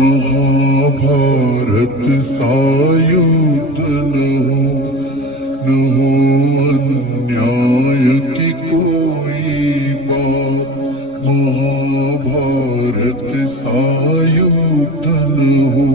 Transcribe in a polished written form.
महाभारत सा युद्ध न हो अन्याय की कोई बात। महाभारत सा युद्ध न हो